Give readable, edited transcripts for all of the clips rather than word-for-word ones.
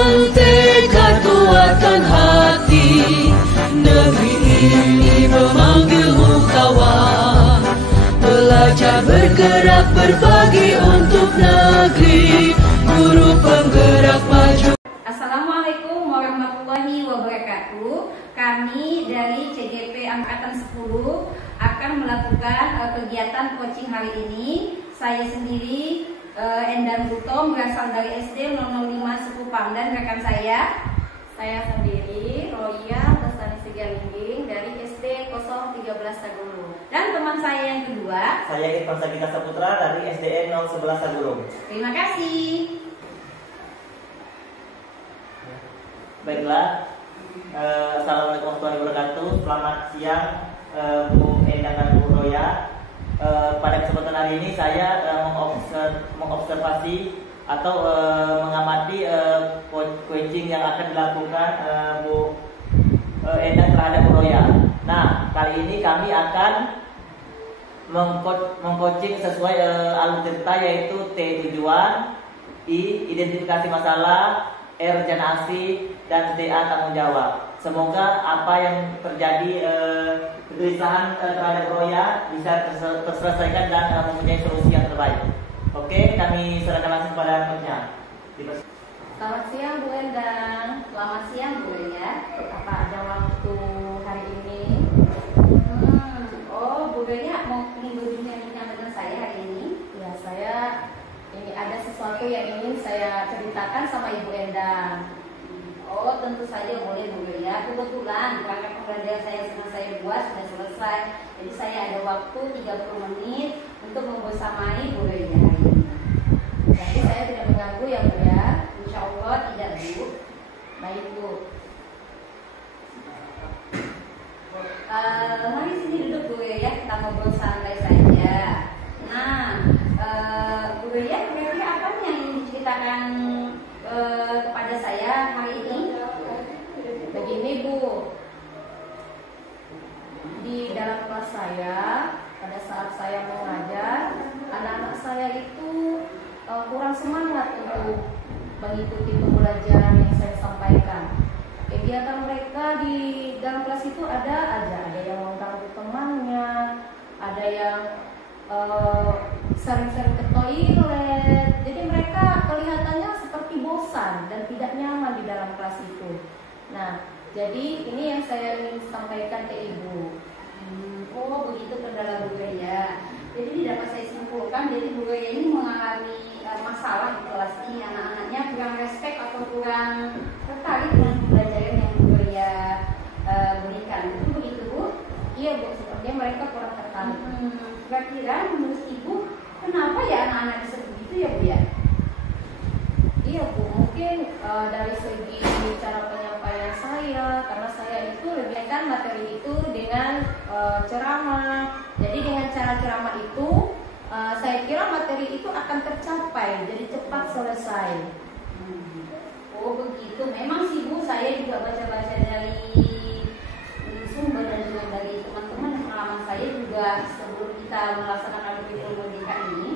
dengan tekad kuatkan hati, negeri ini memanggilmu kawan. Belajar bergerak berbagi untuk negeri, guru penggerak maju. Assalamualaikum warahmatullahi wabarakatuh. Kami dari CGP Angkatan 10 akan melakukan kegiatan coaching hari ini. Saya sendiri Endang Butom, berasal dari SD 005 Sekupang, dan rekan saya sendiri Roya Lestari Sigalingging dari SD 013 Sagulung. Dan teman saya yang kedua, saya Irfan Sagita Saputra dari SDN 011 Sagulung. Terima kasih. Baiklah, Assalamualaikum warahmatullahi wabarakatuh. Selamat siang Bu Endang dan Bu Roya. Pada kesempatan hari ini saya mengobservasi atau mengamati coaching yang akan dilakukan Bu Endang terhadap Bu Roya. Nah, kali ini kami akan mengcoaching sesuai alur cerita, yaitu T tujuan, I identifikasi masalah, R rencana aksi, dan DA tanggung jawab. Semoga apa yang terjadi kegelisahan terhadap Roya bisa terselesaikan dan mempunyai solusi yang terbaik. Oke, kami serahkan langsung pada coachnya. Selamat siang Bu Endang. Selamat siang Bu Roya. Apa ada waktu hari ini? Oh, Bu Roya mau berbincang dengan saya hari ini? Ya, saya ini ada sesuatu yang ingin saya ceritakan sama Ibu Endang. Oh, tentu saja boleh Bu Roya. Kebetulan karena pembelajaran saya yang sedang saya buat sudah selesai, jadi saya ada waktu 30 menit untuk membersamai Bu Roya hari ini. Jadi saya tidak mengganggu ya Bu ya? Insya Allah tidak Bu. Baik Bu. Mari sini duduk Bu Roya, kita ngobrol santai saja. Nah, Bu Roya, kira-kira apa yang ingin diceritakan kepada saya hari ini? Begini Bu, di dalam kelas saya, pada saat saya mengajar, anak-anak saya itu kurang semangat untuk mengikuti pembelajaran yang saya sampaikan. Kegiatan mereka di dalam kelas itu ada yang mengganggu temannya, ada yang sering-sering ke toilet. Jadi mereka kelihatannya seperti bosan dan tidak nyaman di dalam kelas itu. Nah, jadi ini yang saya ingin sampaikan ke Ibu. Oh, begitu kendala Bu Roya. Jadi dapat saya simpulkan, jadi Bu Roya ini mengalami masalah di kelas ini, anak-anaknya kurang respect atau kurang tertarik dengan pembelajaran yang Bu Roya berikan. Itu begitu Bu? Iya Bu, sepertinya mereka kurang tertarik. Kira-kira menurut Ibu, kenapa ya anak-anak bisa begitu ya Bu ya? Iya Bu, mungkin dari segi cara penyampaian saya, karena saya itu lebih kan materi itu dengan ceramah. Jadi dengan cara ceramah itu, saya kira materi itu akan tercapai, jadi cepat selesai. Oh begitu, memang sih Bu, saya juga baca-baca dari sumber dan juga dari teman-teman, pengalaman saya juga sebelum kita melaksanakan kurikulum merdeka ini,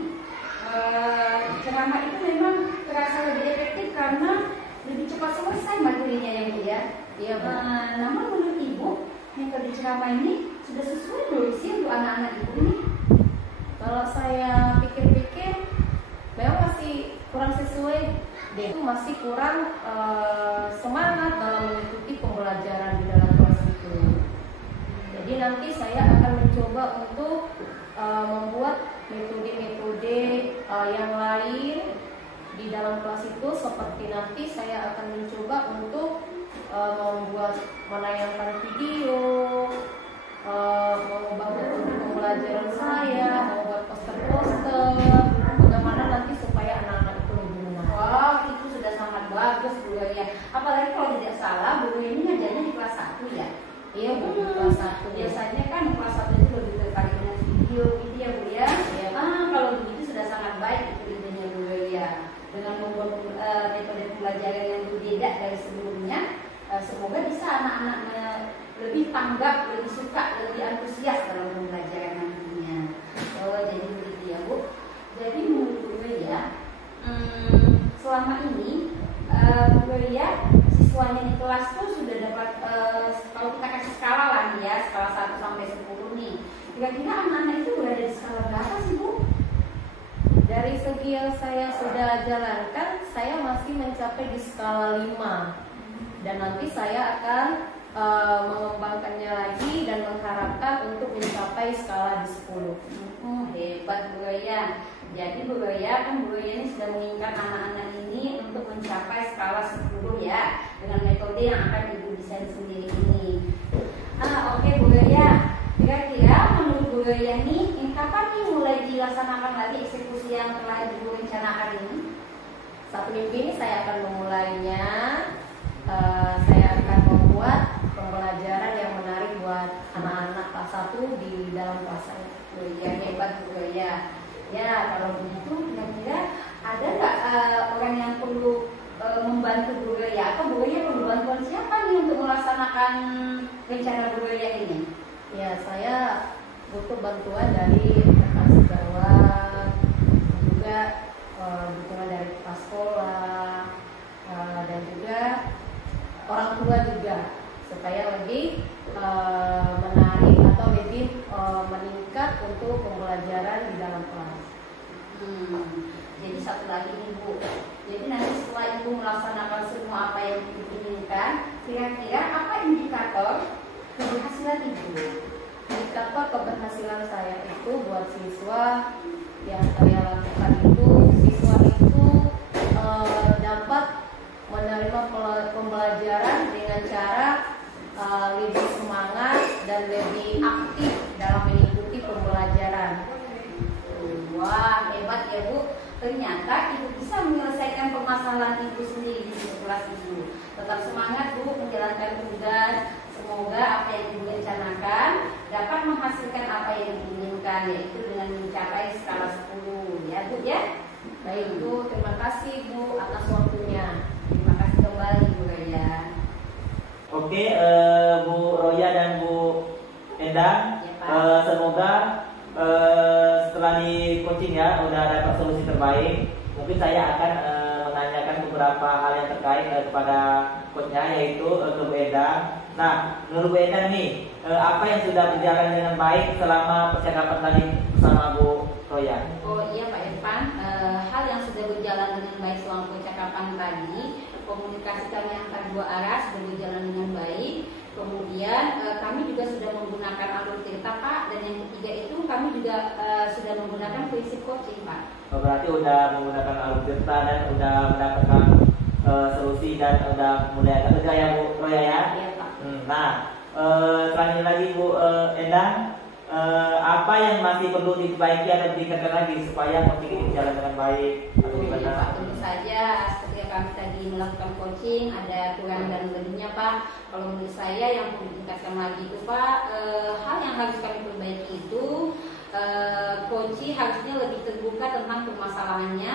ceramah itu memang terasa lebih efektif karena lebih cepat selesai materinya ya Bu ya. Iya Bu. Namun menurut Ibu, metode ceramah ini sudah sesuai belum sih untuk anak-anak Ibu ini? Kalau saya pikir-pikir, memang masih kurang sesuai. Dia itu masih kurang semangat dalam mengikuti pembelajaran di dalam kelas itu. Jadi nanti saya akan mencoba untuk membuat metode-metode yang lain di dalam kelas itu, seperti nanti saya akan mencoba untuk membuat menayangkan video, mengubah metode pembelajaran saya, membuat poster-poster, bagaimana nanti supaya anak-anak itu lebih menarik. Wah, itu sudah sangat bagus Bu Roya. Apalagi kalau tidak salah, Bu Roya ini ngajarnya di kelas 1 ya? Iya Bu, di kelas 1. Biasanya kan kelas 1 itu lebih tertarik dengan video gitu ya Bu ya? Iya. Kalau begitu sudah sangat baik itu idenya Bu Roya. Dengan membuat metode pembelajaran yang berbeda dari sebelumnya, semoga bisa anak-anaknya lebih tanggap, lebih suka, lebih antusias dalam pembelajaran nantinya. Oh, jadi begitu ya Bu. Jadi menurut Bu Roya, selama ini Bu Roya Dari segi yang saya sudah jalankan, saya masih mencapai di skala 5. Dan nanti saya akan mengembangkannya lagi dan mengharapkan untuk mencapai skala di 10. Hebat Bu Roya. Jadi Bu Roya kan Bu Roya ini sudah menginginkan anak-anak ini untuk mencapai skala 10 ya, dengan metode yang akan Ibu desain sendiri ini. Oke Bu Roya. Kira-kira menurut Bu Roya nih, kapan nih mulai dilaksanakan lagi eksekusi yang telah Ibu rencanakan ini? Satu minggu ini saya akan memulainya. Saya akan membuat pembelajaran yang menarik buat anak-anak kelas 1 di dalam kelas saya. Oh iya, hebat Bu Roya. Ya, kalau begitu kira-kira ada nggak orang yang perlu membantu Bu Roya, atau Bu Roya perlu bantuan siapa nih untuk melaksanakan rencana Bu Roya ini? Ya, saya butuh bantuan dari rekan sejawat, juga dukungan dari kepala sekolah, dan juga orang tua juga, supaya lebih menarik atau lebih meningkat untuk pembelajaran di dalam kelas. Jadi satu lagi nih Bu, jadi nanti setelah Ibu melaksanakan semua apa yang Ibu inginkan, kira-kira apa indikator keberhasilan Ibu? Indikator keberhasilan saya itu buat siswa yang saya lakukan itu, siswa itu dapat menerima pembelajaran dengan cara lebih semangat dan lebih aktif dalam mengikuti pembelajaran. Wah, hebat ya Bu. Ternyata Ibu bisa menyelesaikan permasalahan Ibu sendiri di kelas Ibu. Tetap semangat Bu menjalankan tugas. Semoga apa yang Ibu rencanakan dapat menghasilkan apa yang diinginkan, yaitu dengan mencapai skala 10 ya Bu ya. Baik Bu, terima kasih Bu atas waktunya. Terima kasih kembali Bu Roya. Oke, Bu Roya dan Bu Endang, Ya, Pak. semoga setelah di coaching ya udah dapat solusi terbaik. Mungkin saya akan menanyakan beberapa hal yang terkait kepada coachnya, yaitu ke Bu Endang. Nah, menurut Bu Endang nih, apa yang sudah berjalan dengan baik selama percakapan tadi bersama Bu Roya? Oh iya Pak Irfan, hal yang sudah berjalan dengan baik selama percakapan tadi, komunikasi kami antar dua arah sudah berjalan dengan baik. Kemudian kami juga sudah menggunakan alur cerita Pak, dan yang ketiga itu kami juga sudah menggunakan prinsip coaching Pak. Berarti udah menggunakan alur cerita dan udah mendapatkan solusi dan udah mulai agak lega ya Bu Roya ya? Iya Pak. Nah, selanjutnya lagi Bu Endang, apa yang masih perlu diperbaiki atau ditingkatkan lagi supaya coaching ini berjalan dengan baik atau Iya gimana? Pak, tentu saja ketika kami tadi melakukan coaching ada kurang dan lebihnya Pak. Kalau menurut saya yang perlu ditingkatkan lagi itu Pak, hal yang harus kami perbaiki itu coach harusnya lebih terbuka tentang permasalahannya,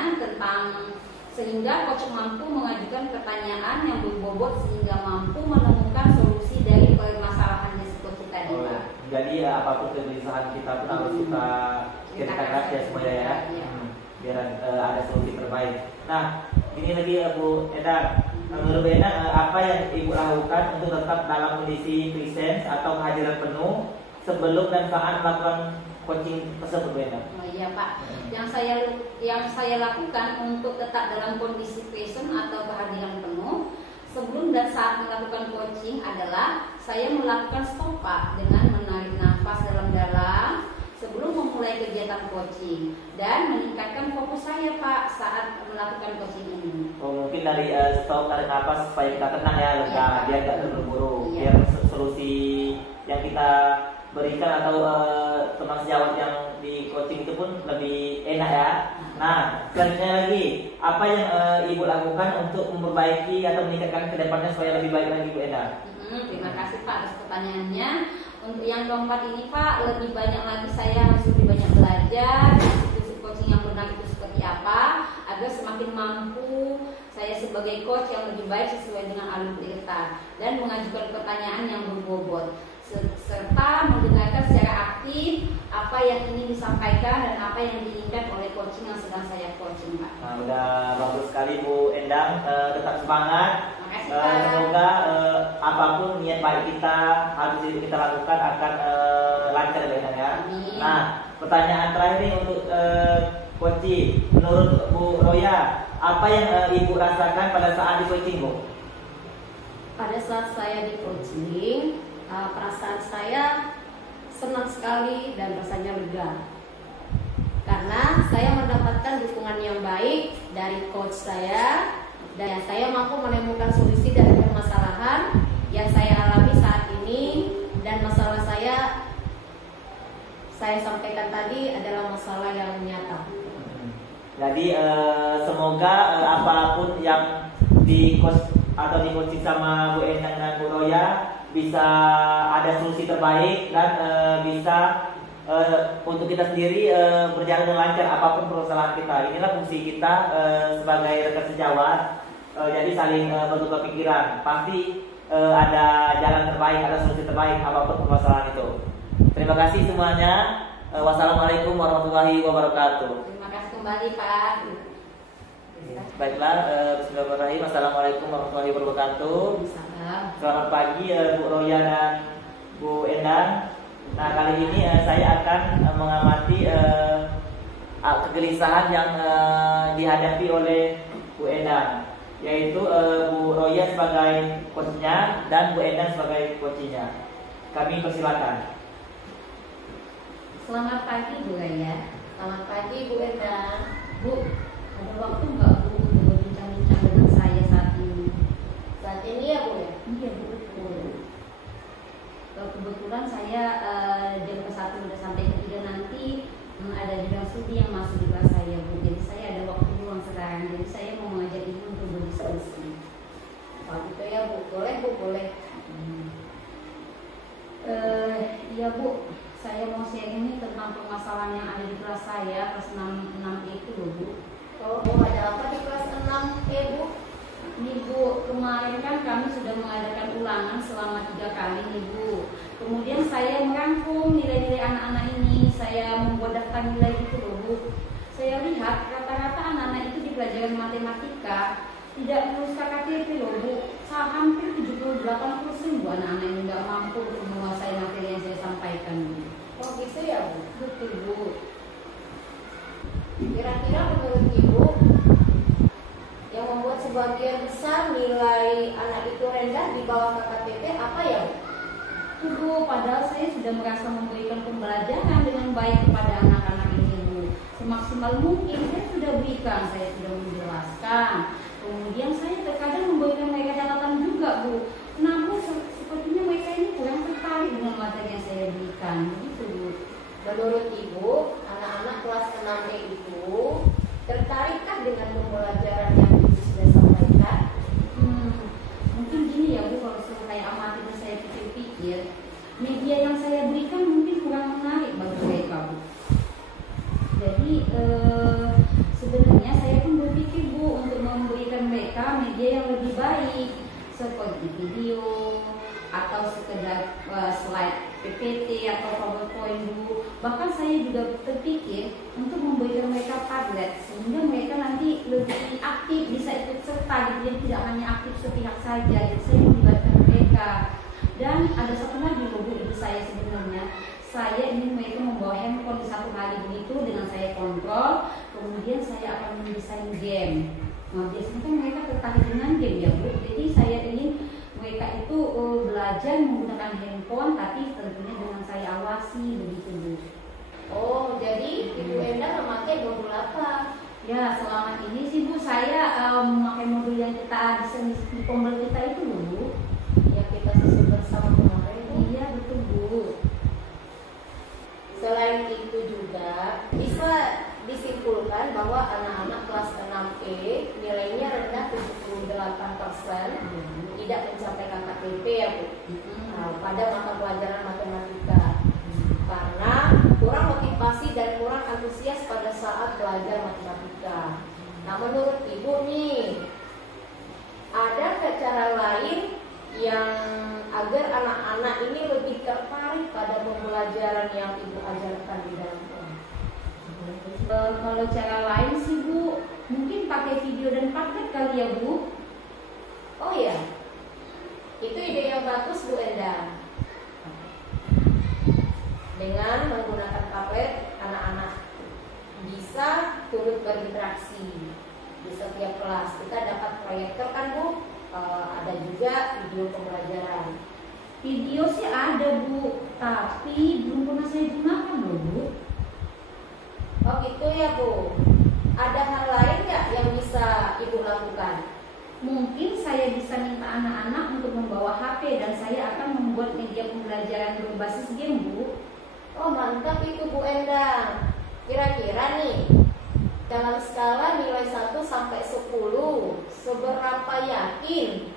sehingga coach mampu mengajukan pertanyaan yang berbobot sehingga mampu menemukan solusi dari permasalahannya si coach tadi Pak. Jadi apapun kegelisahan kita pun harus kita ceritakan ya semuanya ya, biar ada solusi terbaik. Nah, ini lagi Bu Endang, menurut Bu Endang apa yang Ibu lakukan untuk tetap dalam kondisi presence atau kehadiran penuh sebelum dan saat melakukan coaching tersebut Bu Endang? Oh iya Pak, yang saya lakukan untuk tetap dalam kondisi present atau kehadiran penuh sebelum dan saat melakukan coaching adalah saya melakukan stop Pak dengan menarik nafas dalam-dalam sebelum memulai kegiatan coaching dan meningkatkan fokus saya Pak saat melakukan coaching ini. Oh, mungkin dari stop, tarik nafas supaya kita tenang ya, lega, Iya, biar tidak terburu-buru, iya. biar solusi yang kita berikan atau teman sejawat yang di coaching itu pun lebih enak ya. Nah, selanjutnya lagi, apa yang Ibu lakukan untuk memperbaiki atau meningkatkan kedepannya supaya lebih baik lagi Bu Endang? Terima kasih Pak atas pertanyaannya. Untuk yang keempat ini Pak, lebih banyak lagi saya harus lebih banyak belajar institusi coaching yang benar itu seperti apa, agar semakin mampu saya sebagai coach yang lebih baik sesuai dengan alur cerita dan mengajukan pertanyaan yang berbobot, serta mendengarkan secara aktif apa yang ingin disampaikan dan apa yang diinginkan oleh coaching yang sedang saya coaching Pak. Nah, udah bagus sekali Bu Endang, tetap semangat. Makasih Pak. Semoga apapun niat baik kita harus kita lakukan akan lancar Bu Endang ya. Amin. Nah, pertanyaan terakhir nih untuk coaching. Menurut Bu Roya, apa yang Ibu rasakan pada saat di coaching, Bu? Pada saat saya di coaching, perasaan saya senang sekali dan rasanya lega. Karena saya mendapatkan dukungan yang baik dari coach saya dan saya mampu menemukan solusi dari permasalahan yang saya alami saat ini, dan masalah saya sampaikan tadi adalah masalah yang nyata. Jadi semoga apapun yang di coach atau di coaching sama Bu Endang dan Bu Roya bisa ada solusi terbaik dan bisa untuk kita sendiri berjalan dengan lancar apapun permasalahan kita. Inilah fungsi kita sebagai rekan sejawat. Jadi saling bertukar pikiran. Pasti ada jalan terbaik, ada solusi terbaik apapun permasalahan itu. Terima kasih semuanya. Wassalamualaikum warahmatullahi wabarakatuh. Terima kasih kembali Pak. Baiklah, bismillahirrahmanirrahim. Assalamualaikum warahmatullahi wabarakatuh. Selamat pagi Bu Roya dan Bu Endang. Nah, kali ini saya akan mengamati kegelisahan yang dihadapi oleh Bu Endang, yaitu Bu Roya sebagai coachnya dan Bu Endang sebagai coachnya. Kami persilakan. Selamat pagi Bu Roya. Selamat pagi Bu Endang. Bu, ada waktu nggak Bu untuk berbincang-bincang dengan saya saat ini? Saat ini ya Bu ya? Iya Bu, betul. Kebetulan saya jam ke-1 udah sampai ke-3 nanti ada bidang studi yang masuk di kelas saya Bu. Jadi saya ada waktu luang sekarang. Jadi saya mau mengajak Ibu untuk berdiskusi. Kalau gitu ya Bu, boleh Bu, boleh. Iya Bu, saya mau share ini tentang permasalahan yang ada di kelas saya, kelas 6E itu loh Bu. Oh, ada apa di kelas 6E Bu? Nih Bu, kemarin kan kami sudah mengadakan ulangan selama 3 kali nih Bu. Kemudian saya merangkum nilai-nilai anak-anak ini, saya membuat daftar nilai gitu loh Bu. Saya lihat rata-rata anak-anak itu di pelajaran matematika tidak lulus KKTP loh Bu. Hampir 78% Bu anak-anak ini nggak mampu untuk menguasai materi yang saya sampaikan Bu. Oh gitu ya Bu? Betul Bu. Kira-kira menurut Ibu yang membuat sebagian besar nilai anak itu rendah di bawah KKTP apa ya Bu? Padahal saya sudah merasa memberikan pembelajaran dengan baik kepada anak-anak ini Bu. Semaksimal mungkin saya sudah berikan, saya sudah menjelaskan. Kemudian saya terkadang memberikan mereka catatan juga Bu. Namun sepertinya mereka ini kurang tertarik dengan materi yang saya berikan. Begitu Bu. Menurut Ibu, anak-anak kelas 6E itu tertarikkah dengan pembelajaran yang Ibu sudah sampaikan? Mungkin gini ya Bu, kalau saya amati dan saya pikir-pikir, media yang saya berikan mungkin kurang menarik bagi mereka Bu. Jadi sebenarnya saya pun berpikir Bu untuk memberikan mereka media yang lebih baik, seperti video atau sekedar slide PPT atau PowerPoint Bu. Bahkan saya juga terpikir untuk memberikan mereka tablet sehingga mereka nanti lebih aktif, bisa ikut serta gitu, jadi tidak hanya aktif sepihak saja. Jadi saya melibatkan mereka. Dan ada satu lagi Bu, ibu saya sebenarnya, saya ingin mereka membawa handphone di satu hari begitu dengan saya kontrol, kemudian saya akan mendesain game. Nah biasanya kan mereka tertarik dengan game ya Bu. Jadi saya ingin mereka itu belajar menggunakan handphone, tapi tentunya dengan saya awasi begitu Bu. Oh, jadi Ibu Endang memakai modul apa? Ya, selama ini sih Bu saya memakai modul yang kita di pembel kita itu Bu. Yang kita susun bersama kemarin. Iya betul Bu. Selain itu juga bisa disimpulkan bahwa anak-anak kelas 6E nilainya rendah 78%, tidak mencapai KKTP ya Bu. Pada mata pelajaran matematika. Karena kurang motivasi dan kurang antusias pada saat belajar matematika. Nah menurut Ibu nih, ada cara lain yang agar anak-anak ini lebih tertarik pada pembelajaran yang Ibu ajarkan di dalam kelas? Kalau cara lain sih Bu, mungkin pakai video dan paket kali ya Bu. Oh ya, itu ide yang bagus Bu Endang. Dengan menggunakan tablet, anak-anak bisa bisa turut berinteraksi di setiap kelas. Kita dapat proyektor kan Bu, ada juga video pembelajaran. Video sih ada Bu, tapi belum pernah saya gunakan loh Bu. Oh gitu ya Bu. Ada hal lain nggak yang bisa Ibu lakukan? Mungkin saya bisa minta anak-anak untuk membawa HP dan saya akan membuat media pembelajaran berbasis game Bu. Oh mantap itu Bu Endang. Kira-kira nih, dalam skala nilai 1 sampai 10, seberapa yakin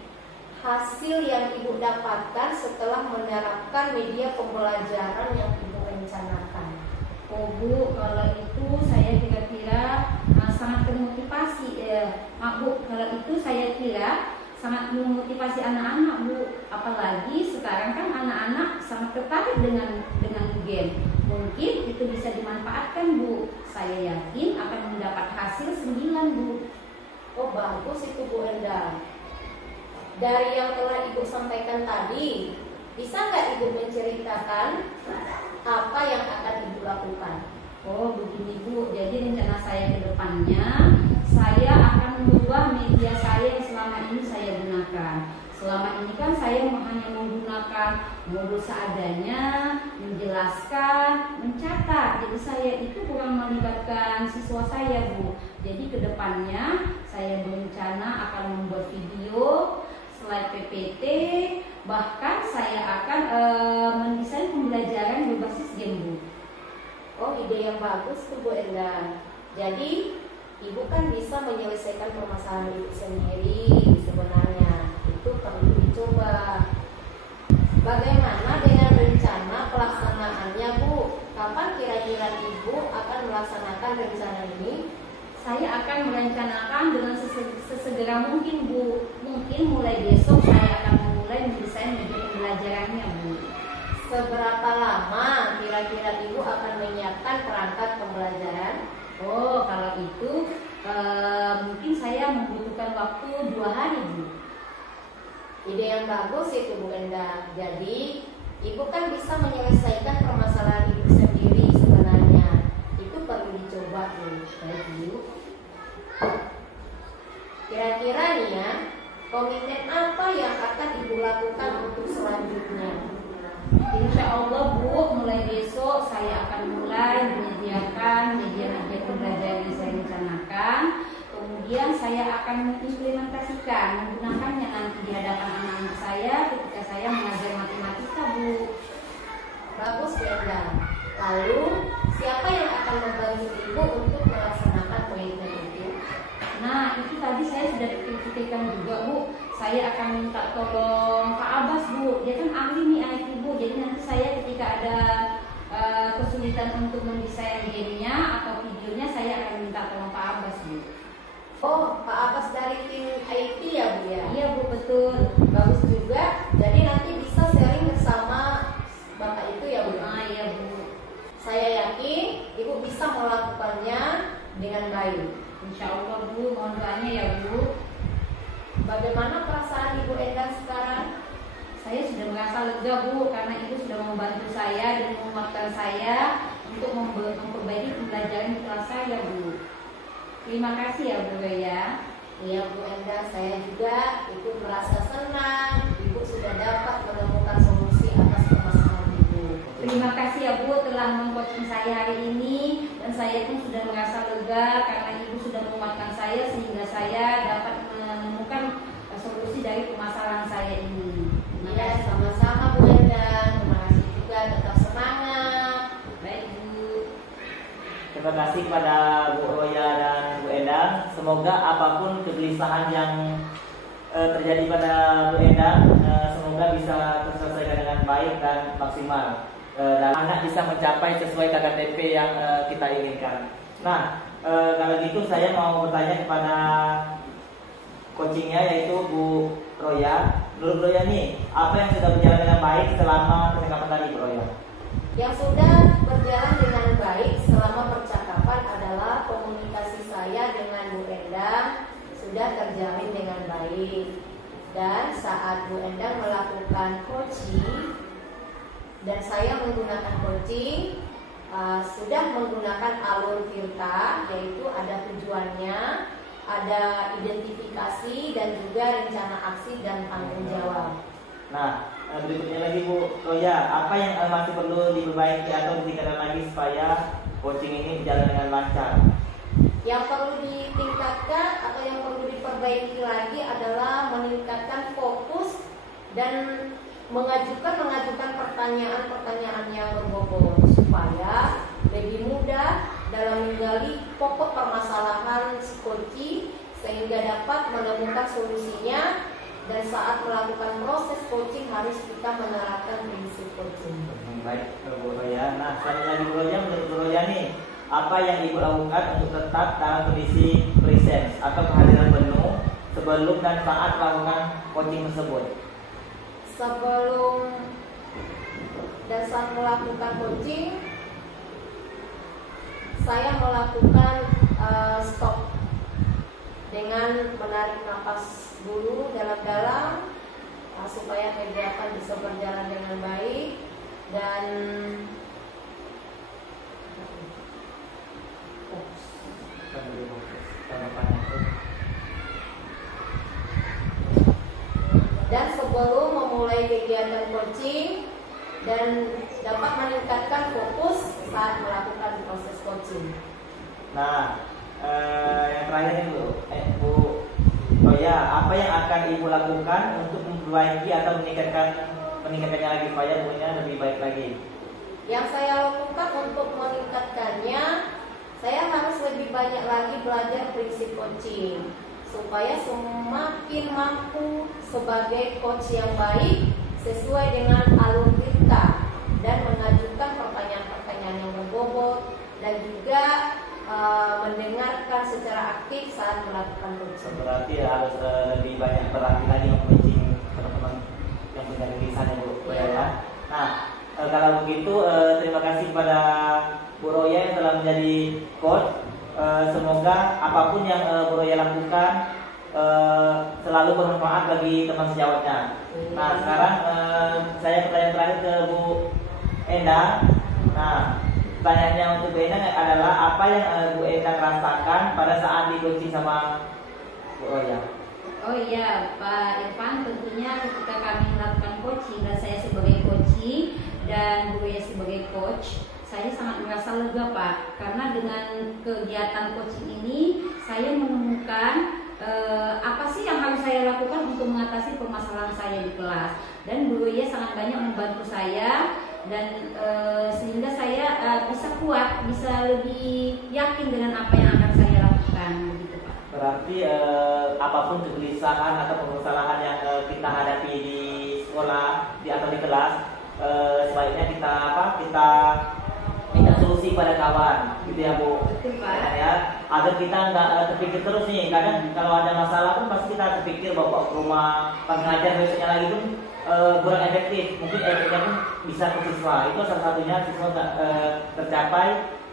hasil yang Ibu dapatkan setelah menerapkan media pembelajaran yang Ibu rencanakan? Oh Bu, kalau itu saya kira-kira sangat termotivasi. Bu, kalau itu saya kira sangat memotivasi anak-anak Bu. Apalagi sekarang kan anak-anak sangat tertarik dengan game. Mungkin itu bisa dimanfaatkan Bu. Saya yakin akan mendapat hasil 9 Bu. Oh bagus itu Bu Endang. Dari yang telah Ibu sampaikan tadi, bisa nggak Ibu menceritakan apa yang akan Ibu lakukan? Oh begini Bu, jadi rencana saya ke depannya, saya akan mengubah media saya yang selama ini saya gunakan. Selama ini kan saya hanya menggunakan modul seadanya, menjelaskan, mencatat. Jadi saya itu kurang melibatkan siswa saya Bu. Jadi ke depannya saya berencana akan membuat video, slide PPT, bahkan saya akan mendesain pembelajaran berbasis game Bu. Oh ide yang bagus tuh Bu Endang. Jadi Ibu kan bisa menyelesaikan permasalahan Ibu sendiri sebenarnya. Itu perlu dicoba. Bagaimana dengan rencana pelaksanaannya Bu? Kapan kira-kira Ibu akan melaksanakan rencana ini? Saya akan merencanakan dengan sesegera mungkin Bu. Mungkin mulai besok saya akan memulai mendesain media pembelajarannya Bu. Seberapa lama kira-kira Ibu akan menyiapkan perangkat pembelajaran? Oh kalau itu mungkin saya membutuhkan waktu 2 hari Bu. Ide yang bagus itu Bu Endang. Jadi Ibu kan bisa menyelesaikan permasalahan Ibu sendiri sebenarnya. Itu perlu dicoba Bu. Baik Bu. Kira-kira nih ya, komitmen apa yang akan Ibu lakukan untuk selanjutnya? Insya Allah Bu, mulai besok saya akan mulai menyediakan media-media pembelajaran yang saya rencanakan. Kemudian saya akan mengimplementasikan menggunakannya nanti di hadapan anak-anak saya ketika saya mengajar matematika Bu. Bagus Bu Endang. Lalu siapa yang akan membantu Ibu untuk melaksanakan komitmen itu? Nah itu tadi saya sudah pikirkan juga Bu. Saya akan minta tolong Pak Abbas Bu. Dia kan ahli nih IT Bu. Jadi nanti saya ketika ada kesulitan untuk mendesain gamenya atau videonya, saya akan minta tolong Pak Abbas Bu. Oh, Pak Abbas dari tim IT ya Bu ya? Iya Bu, betul. Bagus juga. Jadi nanti bisa sharing bersama Bapak itu ya Bu? Ah iya Bu. Saya yakin Ibu bisa melakukannya dengan baik. Insya Allah Bu, mohon doanya ya Bu. Bagaimana perasaan Ibu Endang sekarang? Saya sudah merasa lega Bu, karena Ibu sudah membantu saya dan menguatkan saya untuk memperbaiki pembelajaran di kelas saya Bu. Terima kasih ya Bu ya. Iya Bu Endang, saya juga ikut merasa senang Ibu sudah dapat menemukan solusi atas permasalahan Ibu. Terima kasih ya Bu telah meng-coaching saya hari ini, dan saya pun sudah merasa lega karena Ibu sudah menguatkan saya sehingga saya dapat menemukan solusi dari permasalahan saya ini. Iya, sama-sama Bu Endang. Terima kasih juga, tetap semangat. Baik Bu. Terima kasih kepada Bu Roya dan Bu Endang. Semoga apapun kegelisahan yang terjadi pada Bu Endang, semoga bisa terselesaikan dengan baik dan maksimal, dan anak bisa mencapai sesuai KKTP yang kita inginkan. Nah, kalau gitu saya mau bertanya kepada coachingnya, yaitu Bu Roya. Menurut Bu Roya nih, apa yang sudah berjalan dengan baik selama percakapan tadi Bu Roya? Yang sudah berjalan dengan baik selama percakapan adalah komunikasi saya dengan Bu Endang sudah terjalin dengan baik. Dan saat Bu Endang melakukan coaching dan saya menggunakan coaching, sudah menggunakan alur Tirta, yaitu ada tujuannya, ada identifikasi dan juga rencana aksi dan tanggung jawab. Nah, berikutnya lagi Bu Roya, apa yang masih perlu diperbaiki atau ditingkatkan lagi supaya coaching ini berjalan dengan lancar? Yang perlu ditingkatkan atau yang perlu diperbaiki lagi adalah meningkatkan fokus dan mengajukan pertanyaan-pertanyaan yang berbobot supaya lebih mudah dalam menggali pokok permasalahan si coaching sehingga dapat menemukan solusinya, dan saat melakukan proses coaching harus kita menerapkan prinsip coaching. Baik Bu Roya. Nah, sekali lagi Bu Roya, menurut Bu Roya nih, apa yang Ibu lakukan untuk tetap dalam kondisi presence atau kehadiran penuh sebelum dan saat melakukan coaching tersebut? Sebelum dan saat melakukan coaching, saya melakukan stop dengan menarik nafas dulu dalam-dalam supaya kegiatan bisa berjalan dengan baik, dan sebelum memulai kegiatan coaching dan dapat meningkatkan fokus saat melakukan proses coaching. Nah, yang terakhir nih Bu Roya, apa yang akan Ibu lakukan untuk memperbaiki atau meningkatkannya lagi supaya semuanya lebih baik lagi? Yang saya lakukan untuk meningkatkannya, saya harus lebih banyak lagi belajar prinsip coaching supaya semakin mampu sebagai coach yang baik sesuai dengan alur Tirta dan mengajukan pertanyaan-pertanyaan yang berbobot dan juga mendengarkan secara aktif saat melakukan coaching. Berarti harus lebih banyak berlatih lagi meng-coaching teman-teman yang punya tulisannya Bu Roya ya. Nah, kalau begitu terima kasih kepada Bu Roya yang telah menjadi coach. Semoga apapun yang Bu Roya lakukan selalu bermanfaat bagi teman sejawatnya. Nah, sekarang saya pertanyaan terakhir ke Bu Endang. Nah, pertanyaannya untuk Bu Endang adalah apa yang Bu Endang rasakan pada saat di-coaching sama Bu Roya? Oh iya, Pak Irfan, tentunya ketika kami melakukan coaching dan saya sebagai coaching dan Bu Roya sebagai coach, saya sangat merasa lega Pak, karena dengan kegiatan coaching ini saya menemukan apa sih yang harus saya lakukan untuk mengatasi permasalahan saya di kelas, dan Bu Roya sangat banyak membantu saya dan sehingga saya bisa kuat, bisa lebih yakin dengan apa yang akan saya lakukan begitu Pak. Berarti apapun kegelisahan atau permasalahan yang kita hadapi di sekolah atau di kelas, sebaiknya kita minta solusi pada kawan, gitu ya Bu. Betul Pak. Ya, agar kita nggak terpikir terus nih. Kadang kalau ada masalah pun pasti kita terpikir bawa ke rumah, pengajar besoknya lagi pun kurang efektif. Mungkin efeknya pun bisa ke siswa. Itu salah satunya siswa nggak tercapai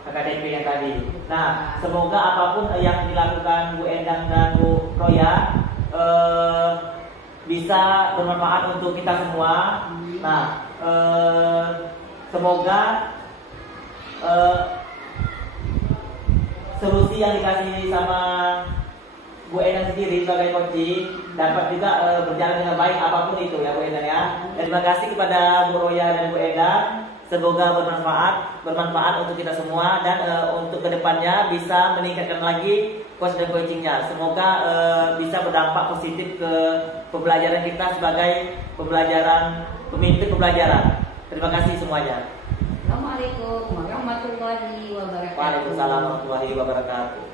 KKDP yang tadi. Nah, semoga apapun yang dilakukan Bu Endang dan Bu Roya bisa bermanfaat untuk kita semua. Nah, semoga solusi yang dikasih sama Bu Endang sendiri sebagai coaching dapat juga berjalan dengan baik apapun itu ya Bu Endang ya. Dan terima kasih kepada Bu Roya dan Bu Endang. Semoga bermanfaat untuk kita semua dan untuk kedepannya bisa meningkatkan lagi coach dan coachingnya. Semoga bisa berdampak positif ke pembelajaran kita sebagai pemimpin pembelajaran. Terima kasih semuanya. Assalamualaikum warahmatullahi wabarakatuh. Waalaikumsalam warahmatullahi wabarakatuh.